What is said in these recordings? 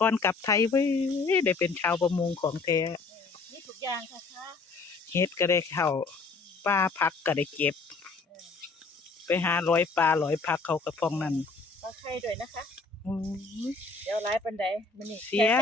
ก่อนกลับไทยเว้ยได้เป็นชาวประมงของแท้มีทุกอย่างค่ะเฮ็ดก็ได้เข้าปลาผักก็ได้เก็บไปหาร้อยปลาร้อยผักเขาก็พองนั่นปลาไข่ด้วยนะคะโอ้ยเดี๋ยวหลายปานใดมื้อนี้เสีย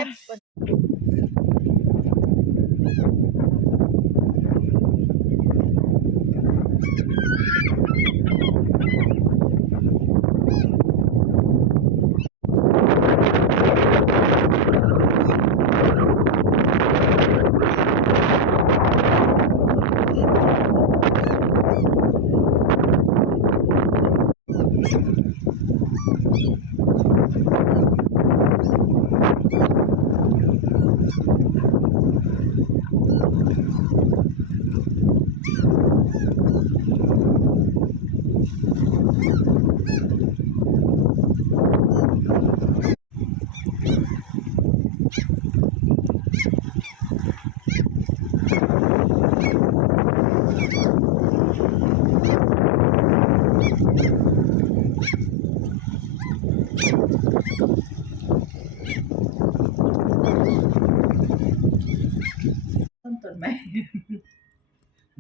ต้นไม้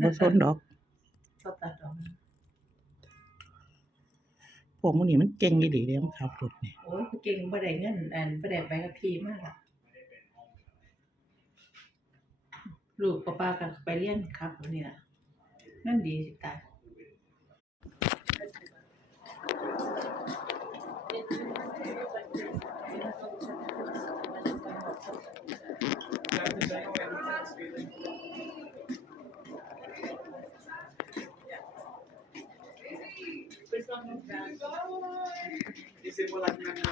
บ่สนดอกเขาตัดออกพวกมื้อนี้มันเก่งอีหลีเด้มันขับรถนี่โอ้ยเก่งบ่ได้เงินบ่ได้ไปกับพี่มาล่ะลูกป้าก็ไปเรียนครับนี่ล่ะนั่นดีสิตายDice por la mañana